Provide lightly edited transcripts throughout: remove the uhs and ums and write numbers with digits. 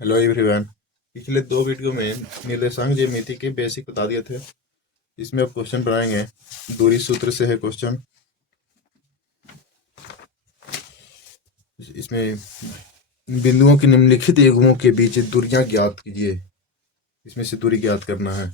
Hello everyone. पिछले दो video में निर्देशांक ज्यामिति के बेसिक बता दिए थे। इसमें अब क्वेश्चन बनाएंगे। दूरी सूत्र से है क्वेश्चन। इसमें बिंदुओं के निम्नलिखित युग्मों के बीच दूरियां ज्ञात कीजिए। इसमें से दूरी ज्ञात करना है।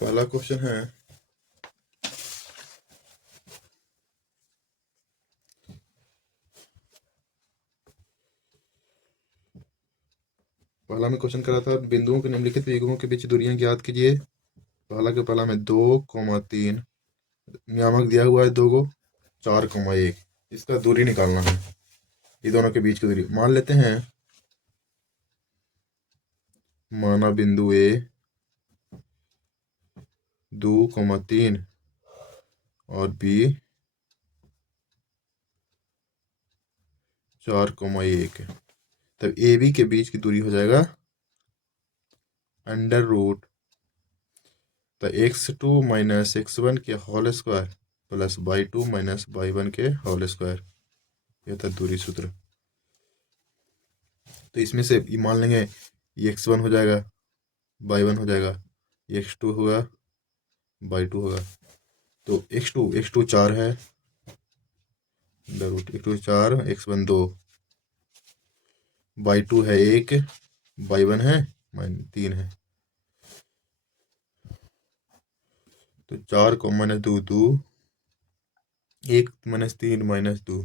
पहला क्वेश्चन है पहला में क्वेश्चन करा था बिंदुओं के निम्नलिखित युग्मों के बीच दूरियां ज्ञात कीजिए। पहला में 2,3 नियामक दिया हुआ है 2 को 4,1 इसका दूरी निकालना है। ये दोनों के बीच की दूरी मान लेते हैं। माना बिंदु ए 2,3 और बी 4,1 तब ए बी के बीच की दूरी हो जाएगा अंडर रूट तो x2 माइनस x1 के whole square plus y2 minus y1 के होल स्क्वायर। यह था दूरी सूत्र। तो इसमें से ये मान लेंगे ये x1 हो जाएगा, y1 हो जाएगा, x2 होगा, y2 होगा। तो x2 4 है, under root x2 4, x1 2, y2 है 1, y1 है 3 है। तो 4 को माइनस 2 2, 1 माइनस 3 माइनस 2,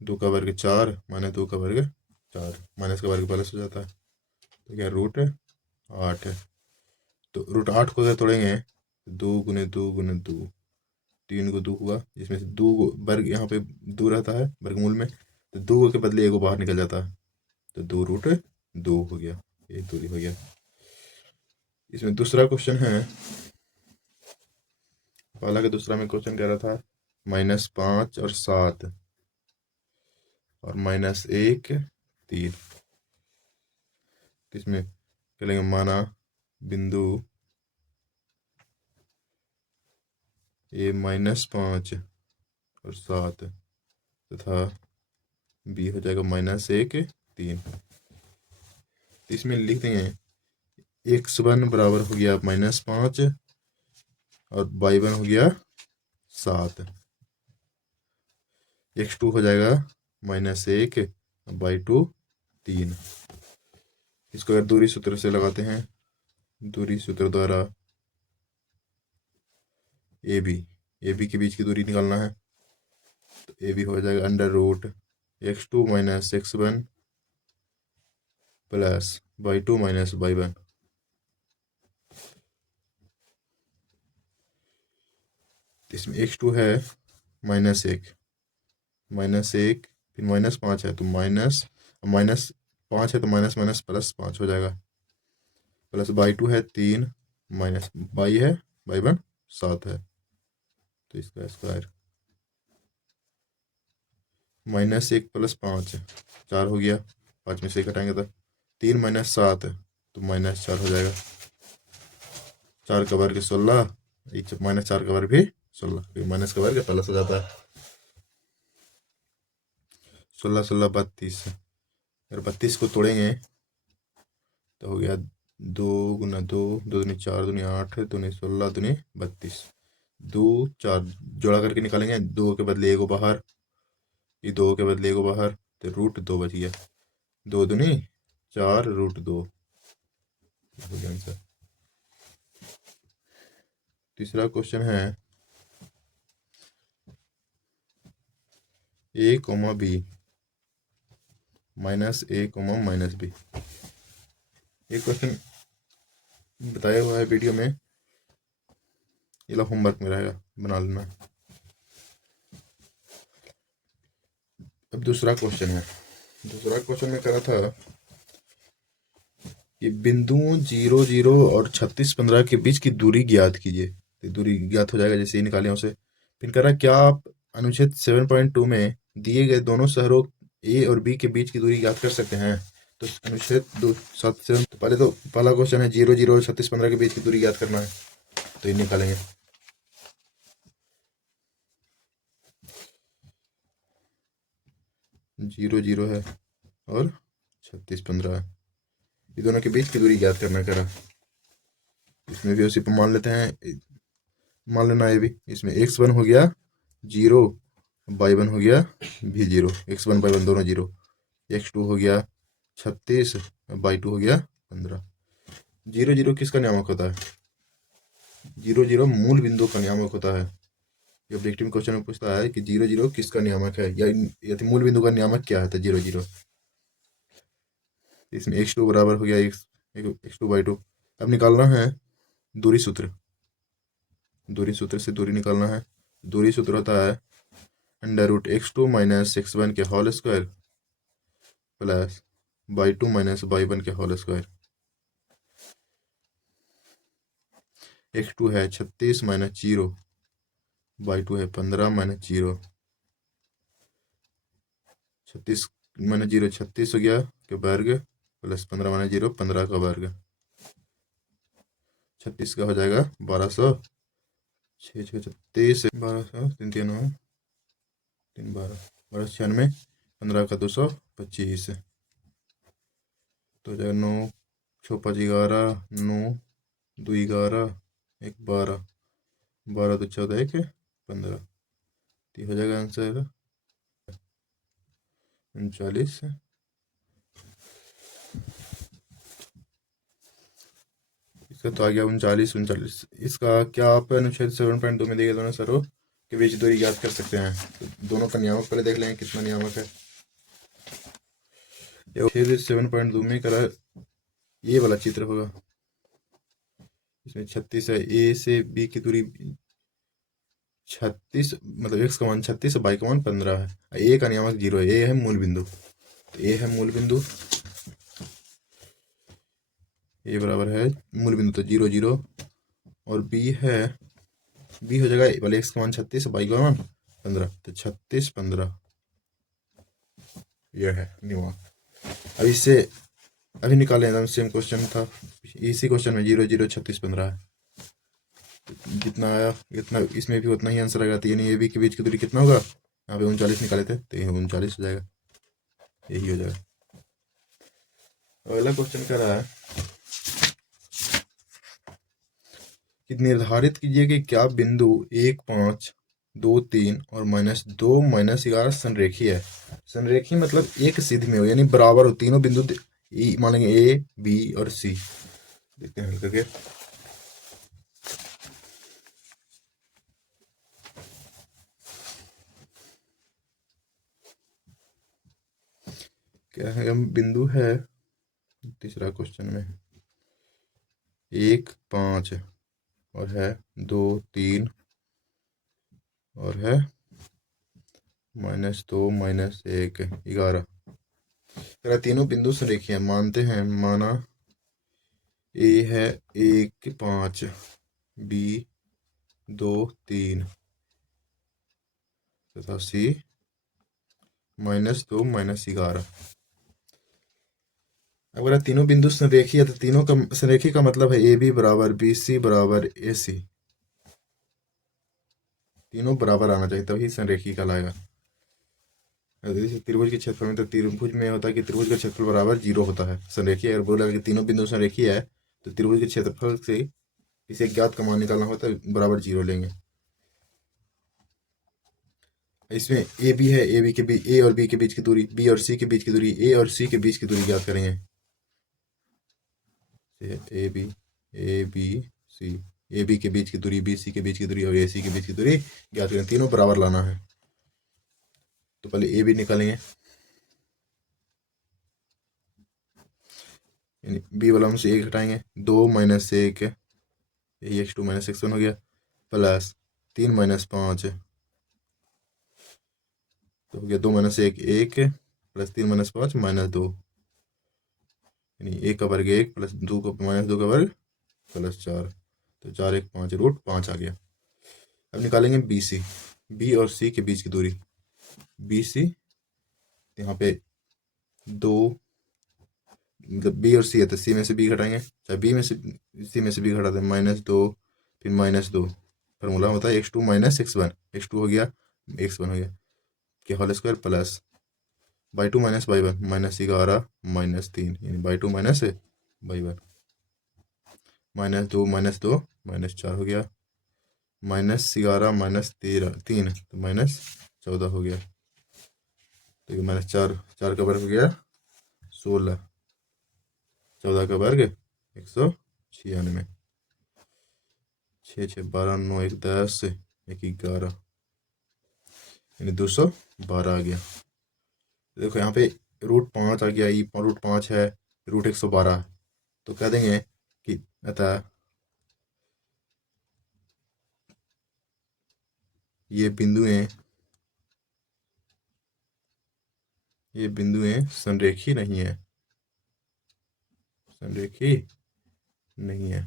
2 का वर्ग 4 माइनस 2 का वर्ग 4, माइनस का वर्ग प्लस हो जाता है। तो क्या रूट 8 है। तो रूट 8 को अगर तोड़ेंगे 2 गुने 2 गुने 2, 3 को 2 हुआ, जिसमें से 2 वर्ग यहाँ पे 2 रहता है वर्गमूल में, तो 2 के बदले 1 बाहर निकल जाता है। तो 2 रूट 2 हो गया, ये दूरी हो गया। इसमें दूसरा क्वेश्चन है। पहला के दूसरा में क्वेश्चन कह रहा था -5 और 7 और -1 3। इसमें कह लेंगे माना बिंदु ए -5 और 7 तथा बी हो जाएगा -1 3। इसमें लिख देंगे x1 बराबर हो गया -5 और y1 हो गया 7, x2 हो जाएगा -1, y2 3। इसको अगर दूरी सूत्र से लगाते हैं, दूरी सूत्र द्वारा ए बी के बीच की दूरी निकालना है। तो ए बी हो जाएगा under root x2 minus x1 plus y2 minus y1। इसमें x2 है -1, फिर -5 है तो माइनस माइनस 5 है तो माइनस माइनस प्लस 5 हो जाएगा, प्लस y2 है 3 माइनस y है y1 7 है। तो इसका स्क्वायर -1 प्लस 5 4 हो गया, 5 में से 1 हटाएंगे तो 3 माइनस 7 तो -4 हो जाएगा। 4 का वर्ग 16, -4 का वर्ग भी 16, फिर माइनस का वर्ग प्लस हो जाता है। 16 16 32, अगर 32 को तोड़ेंगे तो हो गया 2 गुना 2, 2 दूनी 4, दूनी 8, दूनी 16, दूनी 32, 2 4 जोड़ा करके निकालेंगे, 2 के बदले 1 बाहर, ये 2 के बदले 1 बाहर, तो रूट 2 बच गया। 2 दूनी 4 रूट 2 हो गया आंसर। तीसरा क्वेश्चन है a, b -a, -b। एक क्वेश्चन बताया हुआ है वीडियो में, ये होमवर्क में रहेगा, बना लेना। अब दूसरा क्वेश्चन है। दूसरा क्वेश्चन में करा था कि बिंदुओं 0 0 और 36 15 के बीच की दूरी ज्ञात कीजिए। तो दूरी ज्ञात हो जाएगा जैसे ही निकालें उसे। फिर कह रहा क्या आप अनुच्छेद 7.2 में दिए गए दोनों शहरों ए और बी के बीच की दूरी ज्ञात कर सकते हैं। तो अनुच्छेद 2 7 तो पहला क्वेश्चन है 0 0 और 36 15 के बीच की दूरी ज्ञात करना है, तो ये निकालेंगे। 0 0 है और 36 15 है। ये दोनों के बीच की दूरी ज्ञात करना करा। इसमें भी उसी पर मान लेते हैं, मान लेना ये भी। इसमें x1 हो गया 0, y1 हो गया भी 0, x1 y1 दोनों 0, x2 हो गया 36, y2 हो गया 15। 0 0 किसका नियामक होता है? 0 0 मूल बिंदु का नियामक होता है। ये ऑब्जेक्टिव क्वेश्चन में पूछता है कि 0 0 किसका नियामक है, या यदि मूल बिंदु का नियामक क्या है तो 0 0। इसमें x2 बराबर हो गया x2 y2। अब निकालना है दूरी सूत्र। दूरी सूत्र से दूरी निकालना है। दूरी सूत्र होता है √x2 माइनस x1 के whole square plus y2 minus y1 के होल स्क्वायर। x2 है 36 माइनस 0, y2 है 15 माइनस 0। 36 माइनस 0 36 हो गया के वर्ग प्लस 15 माइनस 0 15 का वर्ग। 36 का हो जाएगा 1200, 6 6 36, 1200 3 3 3 12 1296, 15 का 225, तो हो जाएगा 9 6 5 11, 9 2 11, 1 12, 12 2 14 1 15, तो हो जाएगा आंसर 39। इसका तो आ गया 39 39। इसका क्या आप अनुच्छेद 7.2 में दिए दोनों सरों के बीच दूरी ज्ञात कर सकते हैं? तो दोनों का नियामक पहले देख लेंगे कितना नियामक है। अनुच्छेद 7.2 में करा ये वाला चित्र होगा। इसमें 36 है, ए से बी की दूरी 36, मतलब x का मान 36 है, y का मान 15 है। ए का नियामक 0 है, ए है मूल बिंदु, तो ए है मूल बिंदु, ए बराबर है मूल बिंदु तो 0 0, और बी है, बी हो जाएगा वाले x का मान 36, y का मान 15, तो 36 15 यह है नियामक। अब इससे अभी निकाले एकदम सेम क्वेश्चन था, इसी क्वेश्चन में 0 0 36 15 है। जितना आया इतना इसमें भी उतना ही आंसर आएगा। तो यानी ए बी के बीच की दूरी कितना होगा? यहाँ पे 39 निकाले थे तो ये 39 हो जाएगा, यही हो जाएगा। अगला क्वेश्चन कह रहा है कि निर्धारित कीजिए कि क्या बिंदु 1 5 2 3 और -2 -11 संरेखीय है। संरेखीय मतलब एक सिद्ध में हो, यानी बराबर हो। तीनों बिंदु मानेंगे ए बी और सी। देखते हैं हल करके। क्या है, बिंदु है तीसरा क्वेश्चन में 1 5 और है 2 3 और है -2 -1 11। अगर तीनों बिंदु संरेखीय हैं, मानते हैं, माना ए है 1 5, बी 2 3 तथा सी -2 -11। अगर तीनों बिंदु संरेखीय है तो तीनों का संरेखीय का मतलब है ए बी बराबर बी सी बराबर ए सी। तीनों बराबर आना चाहिए तभी संरेखीय कहलाएगा। त्रिभुज के क्षेत्रफल में, तो त्रिभुज में होता है कि त्रिभुज का क्षेत्रफल बराबर 0 होता है। संरेखीय अगर बोला कि तीनों बिंदु संरेखीय है तो त्रिभुज के क्षेत्रफल से किसी ज्ञात का मान निकालना होता है, बराबर 0 लेंगे। इसमें ए बी है, ए बी के बीच, ए और बी के बीच की दूरी, बी और सी के बीच की दूरी, ए और सी के बीच की दूरी ज्ञात करेंगे। A B C, A B के बीच की दूरी, बी सी के बीच की दूरी और ए सी के बीच की दूरी ज्ञात करें। तीनों बराबर लाना है, तो पहले ए बी निकालेंगे, बी वाला हमसे 1 घटाएंगे, 2 -1 यही x2 -x1 हो गया, प्लस 3 -5 तो हो गया 2 -1 1 प्लस 3 -5 -2, यानी 1 का वर्ग 1 प्लस 2 का -2 का वर्ग प्लस 4, तो 4 1 5 √5 आ गया। अब निकालेंगे बी सी, बी और सी के बीच की दूरी। बी सी यहाँ पे 2, मतलब बी और सी है तो सी में से बी घटाएंगे, चाहे बी में से सी में से बी घटाते हैं, -2 फिर -2, फार्मूला होता है x2 -x1, x2 हो गया x1 हो गया के होल स्क्वायर प्लस /2 - -11 -3 यानी (/2 - -2 -2 -4 हो गया -11 -3 तो -14 हो गया। तो ये -4 4 का वर्ग हो गया 16 14 का वर्ग 196 6 6 12 9 1 10 1 11 यानी 212 आ गया। देखो यहाँ पे √5 आ गया, ये √5 है, √112 तो कह देंगे कि अतः ये बिंदुएं संरेखी नहीं है, संरेखी नहीं है।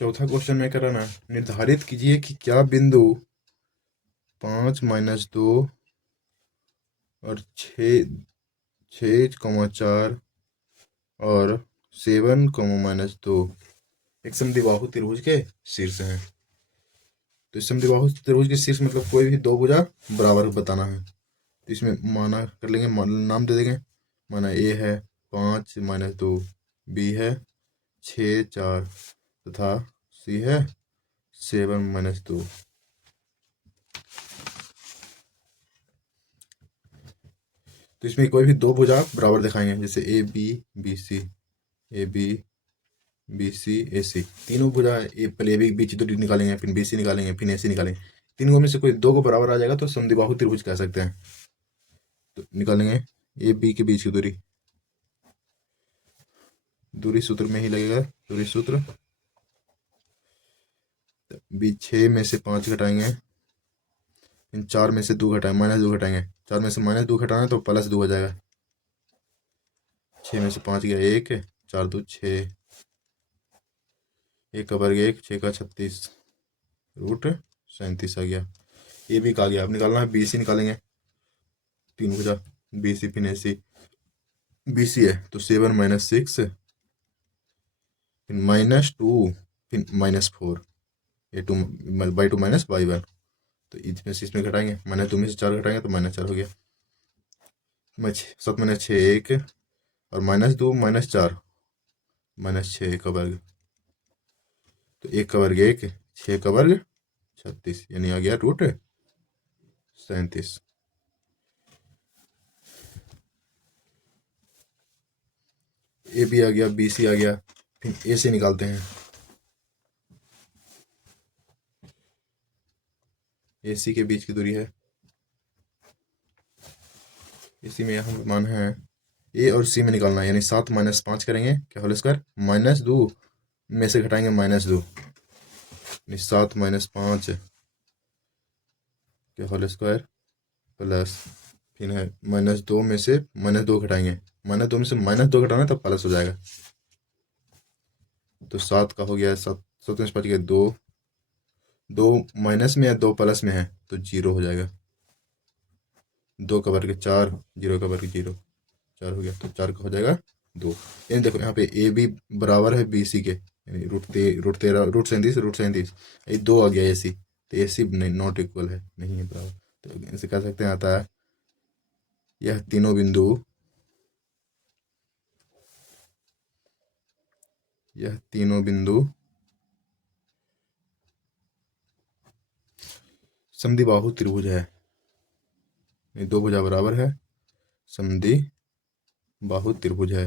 चौथा क्वेश्चन में कराना, निर्धारित कीजिए कि क्या बिंदु 5 - 2 और 6,4 और 7, -2 एक समद्विबाहु त्रिभुज के शीर्ष हैं। तो इस समद्विबाहु त्रिभुज के शीर्ष मतलब कोई भी दो भुजा बराबर बताना है। तो इसमें माना कर लेंगे, नाम दे देंगे। माना ए है 5 - 2, बी है 6 4 तथा सी है 7 - 2। तो इसमें कोई भी दो भुजा बराबर दिखाएंगे, जैसे A B C, A B C ए सी, तीनों भुजा पहले ए बी बीच दूरी निकालेंगे, फिर बी सी निकालेंगे, फिर ए सी निकालेंगे। तीनों में से कोई दो को बराबर आ जाएगा तो समद्विबाहु त्रिभुज कह सकते हैं। तो निकालेंगे ए बी के बीच की दूरी सूत्र में ही लगेगा, दूरी सूत्र। बी 6 में से 5 घटाएंगे, इन 4 में से 2 घटाएंगे, -2 घटाएंगे, 4 में से -2 घटाना तो +2 हो जाएगा। 6 में से 5 गया 1, 4 2 6, 1 का वर्ग 1, 6 का 36 √37 आ गया। ये भी कहा गया, अब निकालना है बी सी, निकालेंगे तीन भुजा बी सी फिर ए सी। बी सी है तो 7 - 6 फिर -2 फिर -4, ये 2/2 -1। तो इसमें से इसमें घटाएंगे, -2 में से 4 घटाएंगे तो -4 हो गया। 7 - 6 1 और -2 -4 -6 का वर्ग, तो 1 का वर्ग 1, 6 का वर्ग 36 यानी आ गया √37। ए बी आ गया, बी सी आ गया, फिर ए से निकालते हैं। ए सी के बीच की दूरी है, इसी में यहाँ मान है ए और सी में निकालना है, यानी 7 - 5 करेंगे क्या होल स्क्वायर, -2 में से घटाएंगे -2 यानी 7 - 5 के होल स्क्वायर प्लस फिर है -2 में से -2 घटाएंगे, -2 में से -2 घटाना तब प्लस हो जाएगा। तो 7 का हो गया 7, 7 में से 5 गया 2, 2 माइनस में या 2 प्लस में है तो 0 हो जाएगा। 2 का वर्ग 4, 0 का वर्ग 0, 4 हो गया तो 4 का हो जाएगा 2। यानी देखो यहाँ पे ए बी बराबर है बी सी के, यानी √37 ये 2 आ गया ए सी, तो ए सी नॉट इक्वल है, नहीं है बराबर। तो इसे कह सकते हैं आता है यह तीनों बिंदु समद्विबाहु त्रिभुज है, ये दो भुजा बराबर है, समद्विबाहु त्रिभुज है।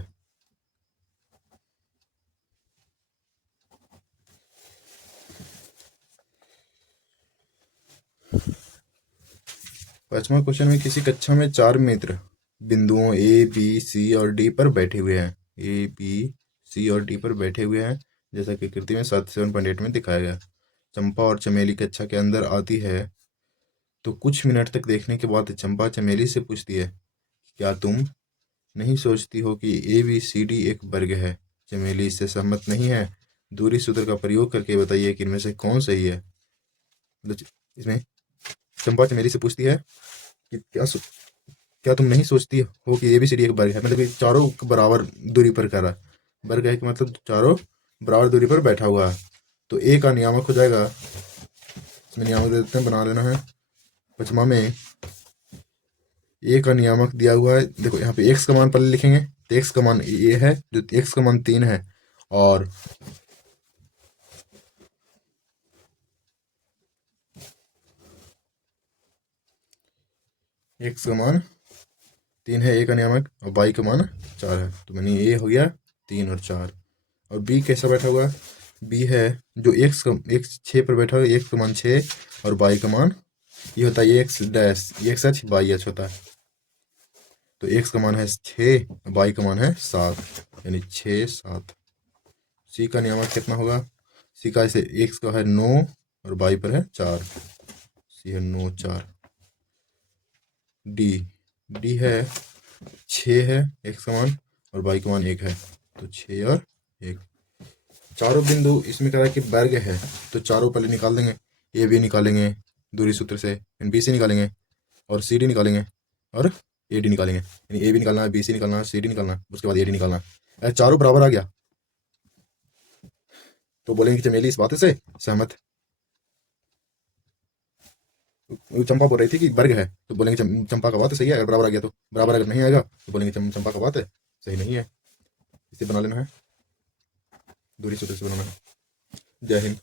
पांचवा क्वेश्चन में किसी कक्षा में 4 मित्र बिंदुओं ए बी सी और डी पर बैठे हुए हैं, ए बी सी और डी पर बैठे हुए हैं, जैसा कि कृति में 7.8 में दिखाया गया। चंपा और चमेली कक्षा के अंदर आती है तो कुछ मिनट तक देखने के बाद चंपा चमेली से पूछती है, क्या तुम नहीं सोचती हो कि ए बी सी डी एक वर्ग है? चमेली इससे सहमत नहीं है। दूरी सूत्र का प्रयोग करके बताइए कि इनमें से कौन सही है। मतलब इसमें चंपा चमेली से पूछती है कि क्या तुम नहीं सोचती हो कि ए बी सी डी एक वर्ग है, मतलब कि चारों बराबर दूरी पर कर रहा है। वर्ग है कि मतलब चारों बराबर दूरी पर बैठा हुआ है। तो ए का नियामक हो जाएगा, इसमें नियामक दे देते हैं, बना लेना है। पचमा में ए का नियामक दिया हुआ है, देखो यहाँ पे एक्स का मान पहले लिखेंगे, तो एक्स का मान ए है, जो एक्स का मान 3 है, और एक्स का मान 3 है, ए का नियामक, और बाई का मान 4 है। तो मैंने ए हो गया 3 और 4। और बी कैसा बैठा हुआ है, बी है जो एक्स 6 पर बैठा हुआ है, एक्स का मान 6 और बाई का मान ये होता है x dash, x H by H होता है। तो एक्स का मान है 6, बाई का मान है 7, यानी 6 7। सी का नियामक कितना होगा, सी का ऐसे एक्स का है 9 और बाई पर है 4, सी है 9 4। डी डी है 6 है एक्स का मान और बाई का मान 1 है, तो 6 और 1। चारों बिंदु इसमें कह रहा है कि वर्ग है, तो चारों पहले निकाल देंगे। ए बी निकालेंगे दूरी सूत्र से, बी सी निकालेंगे और सी डी निकालेंगे और ए डी निकालेंगे, यानी ए बी निकालना है, बी सी निकालना है, सी डी निकालना है, उसके बाद ए डी निकालना है। अगर चारों बराबर आ गया तो बोलेंगे कि चमेली इस बात से सहमत। चंपा बोल रही थी कि वर्ग है, तो बोलेंगे चंपा का बात सही है, अगर बराबर आ गया तो। बराबर अगर नहीं आएगा तो बोलेंगे चंपा का बात है सही नहीं है। इसे बना लेना है, दूरी सूत्र से बनाना है। जय हिंद।